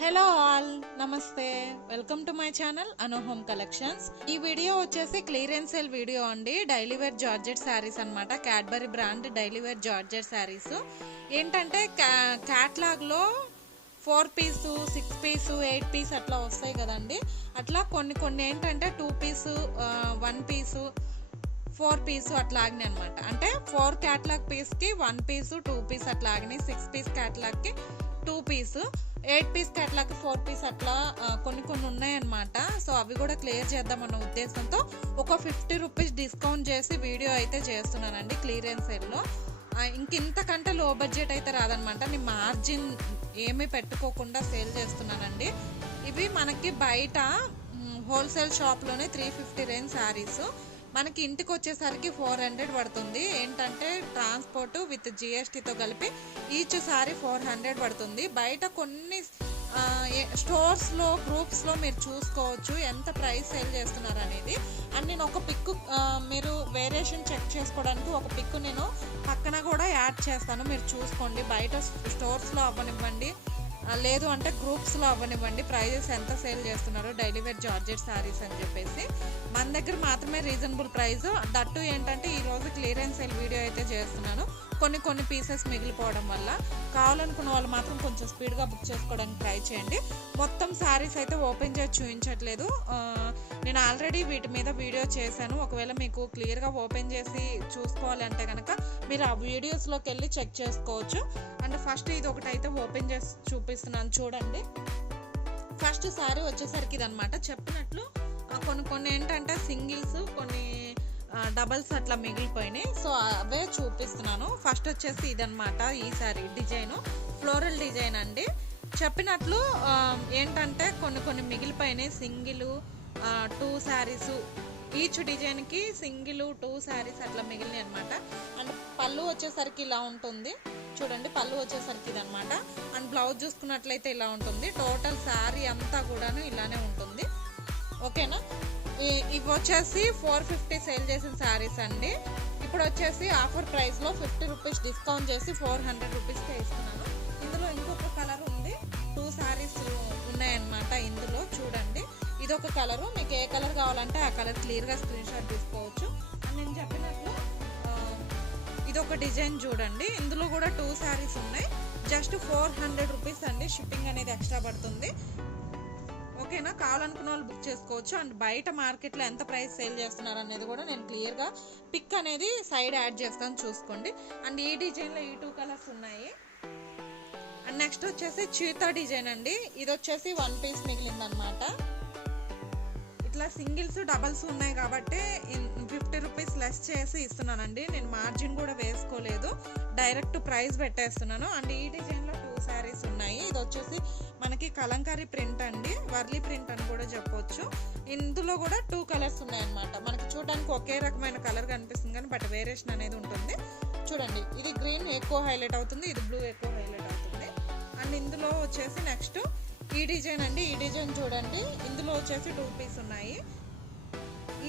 Hello all, నమస్తే. Welcome to my channel Anu home collections. ఈ video వచ్చేసి క్లియరెన్స్ సేల్ వీడియో అండి. డైలీ వేర్ జార్జెట్ శారీస్ అనమాట. Cadbury brand daily wear georgette sarees ఏంటంటే catalogue లో 4 పీసు 6 పీసు 8 పీస్ అట్లా వస్తాయి కదండి. అట్లా కొన్ని ఏంటంటే 2 పీసు 1 పీసు 4 పీసు అట్లా ఆగినాయి అనమాట. అంటే 4 క్యాట్లాగ్ పీస్కి 1 పీసు 2 పీస్ అట్లా ఆగినాయి. 6 పీస్ క్యాట్లాగ్కి 2 పీసు 8 పీస్ క్యాట్లాగ్ 4 పీస్ అట్లా కొన్ని ఉన్నాయన్నమాట. సో అవి కూడా క్లియర్ చేద్దామన్న ఉద్దేశంతో ఒక 50 రూపీస్ డిస్కౌంట్ చేసి వీడియో అయితే చేస్తున్నానండి క్లియరెన్స్ సేల్లో. ఇంతకంటే లో బడ్జెట్ అయితే రాదనమాట. నేను మార్జిన్ ఏమీ పెట్టుకోకుండా సేల్ చేస్తున్నానండి. ఇవి మనకి బయట హోల్సేల్ షాప్లోనే 350 రేంజ్ శారీస్ మనకి ఇంటికి వచ్చేసరికి 400 పడుతుంది. ఏంటంటే ట్రాన్స్పోర్ట్ విత్ జిఎస్టీతో కలిపి ఈచ్ సారీ 400 పడుతుంది. బయట కొన్ని స్టోర్స్లో గ్రూప్స్లో మీరు చూసుకోవచ్చు ఎంత ప్రైస్ సేల్ చేస్తున్నారు అనేది. అండ్ నేను ఒక పిక్ మీరు వేరియేషన్ చెక్ చేసుకోవడానికి ఒక పిక్ నేను పక్కన కూడా యాడ్ చేస్తాను, మీరు చూసుకోండి. బయట స్టోర్స్లో అవ్వనివ్వండి, లేదు అంటే గ్రూప్స్లో అవ్వనివ్వండి, ప్రైజెస్ ఎంత సేల్ చేస్తున్నారు డైలీ వేర్ జార్జెట్ శారీస్ అని చెప్పేసి. మన దగ్గర మాత్రమే రీజనబుల్ ప్రైస్. దట్టు ఏంటంటే ఈరోజు క్లియరెన్స్ సేల్ వీడియో అయితే చేస్తున్నాను. కొన్ని పీసెస్ మిగిలిపోవడం వల్ల కావాలనుకున్న వాళ్ళు మాత్రం కొంచెం స్పీడ్గా బుక్ చేసుకోవడానికి ట్రై చేయండి. మొత్తం శారీస్ అయితే ఓపెన్ చేసి చూపించట్లేదు. నేను ఆల్రెడీ వీటి మీద వీడియో చేశాను. ఒకవేళ మీకు క్లియర్గా ఓపెన్ చేసి చూసుకోవాలి అంటే కనుక మీరు ఆ వీడియోస్లోకి వెళ్ళి చెక్ చేసుకోవచ్చు. అండ్ ఫస్ట్ ఇది ఒకటి అయితే ఓపెన్ చేసి చూపిస్తున్నాను చూడండి. ఫస్ట్ శారీ వచ్చేసరికి ఇదనమాట. చెప్పినట్లు కొన్ని ఏంటంటే సింగిల్స్, కొన్ని డబల్స్ అట్లా మిగిలిపోయినాయి. సో అవే చూపిస్తున్నాను. ఫస్ట్ వచ్చేసి ఇదనమాట. ఈ శారీ డిజైన్ ఫ్లోరల్ డిజైన్ అండి. చెప్పినట్లు ఏంటంటే కొన్ని మిగిలిపోయినాయి. సింగిల్ 2 శారీస్ ఈచ్ డిజైన్కి సింగిల్ 2 శారీస్ అట్లా మిగిలినాయి అనమాట. అండ్ పళ్ళు వచ్చేసరికి ఇలా ఉంటుంది చూడండి. పళ్ళు వచ్చేసరికి ఇదనమాట. అండ్ బ్లౌజ్ చూసుకున్నట్లయితే ఇలా ఉంటుంది. టోటల్ శారీ అంతా కూడాను ఇలానే ఉంటుంది. ఓకేనా. ఇవి వచ్చేసి 450 సేల్ చేసిన శారీస్ అండి. ఇప్పుడు వచ్చేసి ఆఫర్ ప్రైస్లో 50 రూపీస్ డిస్కౌంట్ చేసి 400 రూపీస్కే ఇస్తున్నాను. ఇందులో ఇంకొక కలర్ ఉంది. 2 శారీస్ ఉన్నాయన్నమాట ఇందులో చూడండి. ఇదొక కలరు. మీకు ఏ కలర్ కావాలంటే ఆ కలర్ క్లియర్గా స్క్రీన్ షాట్ తీసుకోవచ్చు. నేను చెప్పినట్లు ఇదొక డిజైన్ చూడండి. ఇందులో కూడా 2 శారీస్ ఉన్నాయి. జస్ట్ 400 రూపీస్ అండి. షిప్పింగ్ అనేది ఎక్స్ట్రా పడుతుంది. ఓకేనా. కావాలనుకున్న వాళ్ళు బుక్ చేసుకోవచ్చు. అండ్ బయట మార్కెట్లో ఎంత ప్రైస్ సేల్ చేస్తున్నారు అనేది కూడా నేను క్లియర్గా పిక్ అనేది సైడ్ యాడ్ చేస్తాను చూసుకోండి. అండ్ ఈ డిజైన్లో ఈ 2 కలర్స్ ఉన్నాయి. అండ్ నెక్స్ట్ వచ్చేసి చీతా డిజైన్ అండి. ఇది వచ్చేసి 1 పీస్ మిగిలిందనమాట. ఇట్లా సింగిల్స్ డబల్స్ ఉన్నాయి కాబట్టి 50 రూపీస్ లెస్ చేసి ఇస్తున్నానండి. నేను మార్జిన్ కూడా వేసుకోలేదు, డైరెక్ట్ ప్రైస్ పెట్టేస్తున్నాను. అండ్ ఈ డిజైన్లో 2 శారీస్ ఉన్నాయి. ఇది వచ్చేసి మనకి కలంకారీ ప్రింట్ అండి, వర్లీ ప్రింట్ అని కూడా చెప్పొచ్చు. ఇందులో కూడా 2 కలర్స్ ఉన్నాయన్నమాట. మనకి చూడడానికి ఒకే రకమైన కలర్ కనిపిస్తుంది కానీ బట్ వేరియేషన్ అనేది ఉంటుంది. చూడండి, ఇది గ్రీన్ ఎక్కువ హైలైట్ అవుతుంది, ఇది బ్లూ ఎక్కువ హైలైట్ అవుతుంది. అండ్ ఇందులో వచ్చేసి నెక్స్ట్ ఈ డిజైన్ అండి. ఈ డిజైన్ చూడండి. ఇందులో వచ్చేసి 2 పీస్ ఉన్నాయి.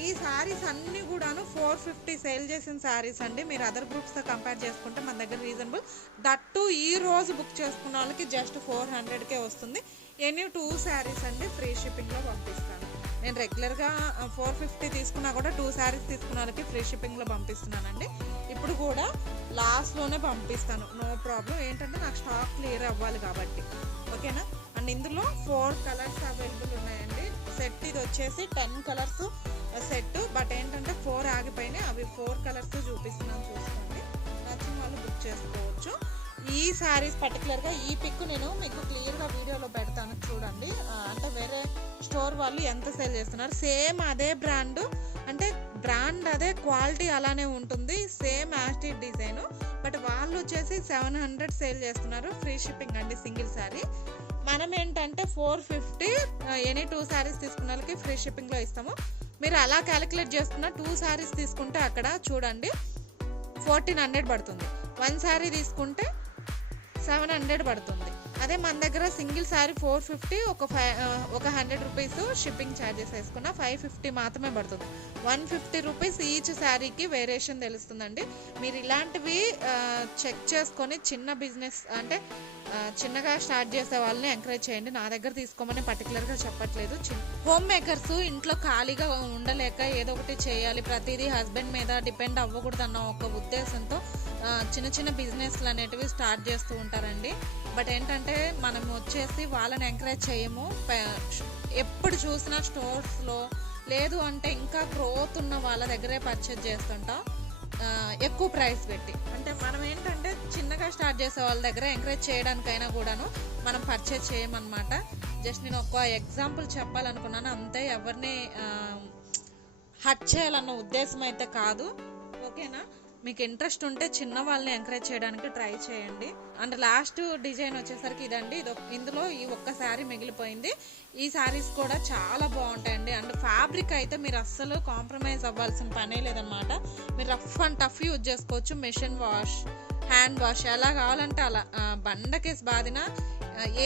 ఈ శారీస్ అన్నీ కూడాను 450 సేల్ చేసిన శారీస్ అండి. మీరు అదర్ గ్రూప్స్తో కంపేర్ చేసుకుంటే మన దగ్గర రీజనబుల్. దట్టు ఈ రోజు బుక్ చేసుకున్న వాళ్ళకి జస్ట్ 400కే వస్తుంది. ఎనీ 2 శారీస్ అండి ఫ్రీ షిప్పింగ్లో పంపిస్తాను. నేను రెగ్యులర్గా 450 తీసుకున్నా కూడా 2 శారీస్ తీసుకున్న వాళ్ళకి ఫ్రీ షిప్పింగ్లో పంపిస్తున్నానండి. ఇప్పుడు కూడా లాస్ట్లోనే పంపిస్తాను, నో ప్రాబ్లం. ఏంటంటే నాకు స్టాక్ క్లియర్ అవ్వాలి కాబట్టి. ఓకేనా. అండ్ ఇందులో 4 కలర్స్ అవైలబుల్ ఉన్నాయండి. సెట్ ఇది వచ్చేసి 10 కలర్స్ సెట్. బట్ ఏంటంటే 4 ఆగిపోయినాయి. అవి 4 కలర్స్ చూపిస్తున్నాను చూసుకోండి. నచ్చిన వాళ్ళు బుక్ చేసుకోవచ్చు. ఈ శారీస్ పర్టికులర్గా ఈ పిక్ నేను మీకు క్లియర్గా వీడియోలో పెడతాను చూడండి. అంటే వేరే స్టోర్ వాళ్ళు ఎంత సేల్ చేస్తున్నారు. సేమ్ అదే బ్రాండ్, అంటే బ్రాండ్ అదే క్వాలిటీ అలానే ఉంటుంది. Same యాస్టిడ్ design. బట్ వాళ్ళు వచ్చేసి 700 సేల్ చేస్తున్నారు. ఫ్రీ షిప్పింగ్ అండి సింగిల్ శారీ. మనం ఏంటంటే 450 ఎనీ 2 శారీస్ తీసుకున్న వాళ్ళకి ఫ్రీ షిప్పింగ్లో ఇస్తాము. మీరు అలా క్యాలిక్యులేట్ చేసుకున్న 2 శారీస్ తీసుకుంటే అక్కడ చూడండి 1400 పడుతుంది. 1 శారీ తీసుకుంటే 700 పడుతుంది. అదే మన దగ్గర సింగిల్ శారీ 450, ఒక 100 రూపీస్ షిప్పింగ్ ఛార్జెస్ వేసుకున్న 550 మాత్రమే పడుతుంది. 150 రూపీస్ ఈచ్ శారీకి వేరియేషన్ తెలుస్తుందండి. మీరు ఇలాంటివి చెక్ చేసుకొని చిన్న బిజినెస్ అంటే చిన్నగా స్టార్ట్ చేసే వాళ్ళని ఎంకరేజ్ చేయండి. నా దగ్గర తీసుకోమని పర్టికులర్గా చెప్పట్లేదు. హోమ్ మేకర్స్ ఇంట్లో ఖాళీగా ఉండలేక ఏదో ఒకటి చేయాలి, ప్రతిదీ హస్బెండ్ మీద డిపెండ్ అవ్వకూడదు అన్న ఒక ఉద్దేశంతో చిన్న చిన్న బిజినెస్లు అనేటివి స్టార్ట్ చేస్తూ ఉంటారండి. బట్ ఏంటంటే మనం వచ్చేసి వాళ్ళని ఎంకరేజ్ చేయము. ఎప్పుడు చూసినా స్టోర్స్లో లేదు అంటే ఇంకా గ్రోత్ ఉన్న వాళ్ళ దగ్గరే పర్చేజ్ చేస్తుంటాం ఎక్కువ ప్రైస్ పెట్టి. అంటే మనం ఏంటంటే చిన్నగా స్టార్ట్ చేసే వాళ్ళ దగ్గర ఎంకరేజ్ చేయడానికైనా కూడాను మనం పర్చేజ్ చేయమన్నమాట. జస్ట్ నేను ఒక ఎగ్జాంపుల్ చెప్పాలనుకున్నాను అంతే, ఎవరిని హర్ట్ చేయాలన్న ఉద్దేశం అయితే కాదు. ఓకేనా? మీకు ఇంట్రెస్ట్ ఉంటే చిన్న వాళ్ళని ఎంకరేజ్ చేయడానికి ట్రై చేయండి. అండ్ లాస్ట్ డిజైన్ వచ్చేసరికి ఇదండి. ఇందులో ఈ ఒక్క శారీ మిగిలిపోయింది. ఈ శారీస్ కూడా చాలా బాగుంటాయండి. అండ్ ఫ్యాబ్రిక్ అయితే మీరు అస్సలు కాంప్రమైజ్ అవ్వాల్సిన పనే లేదనమాట. మీరు రఫ్ అండ్ టఫ్ యూజ్ చేసుకోవచ్చు. మెషిన్ వాష్, హ్యాండ్ వాష్ ఎలా కావాలంటే అలా, బండకేసి బాదినా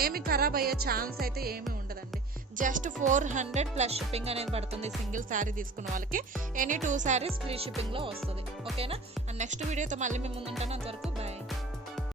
ఏమి ఖరాబ్ అయ్యే ఛాన్స్ అయితే ఏమీ ఉండదండి. జస్ట్ 400 ప్లస్ షిప్పింగ్ అనేది పడుతుంది సింగిల్ శారీ తీసుకున్న వాళ్ళకి. ఎనీ 2 శారీస్ ఫ్రీ షిప్పింగ్లో వస్తుంది. ఓకేనా? అండ్ నెక్స్ట్ వీడియోతో మళ్ళీ మేము ముందుంటాను. అంతవరకు బాయ్.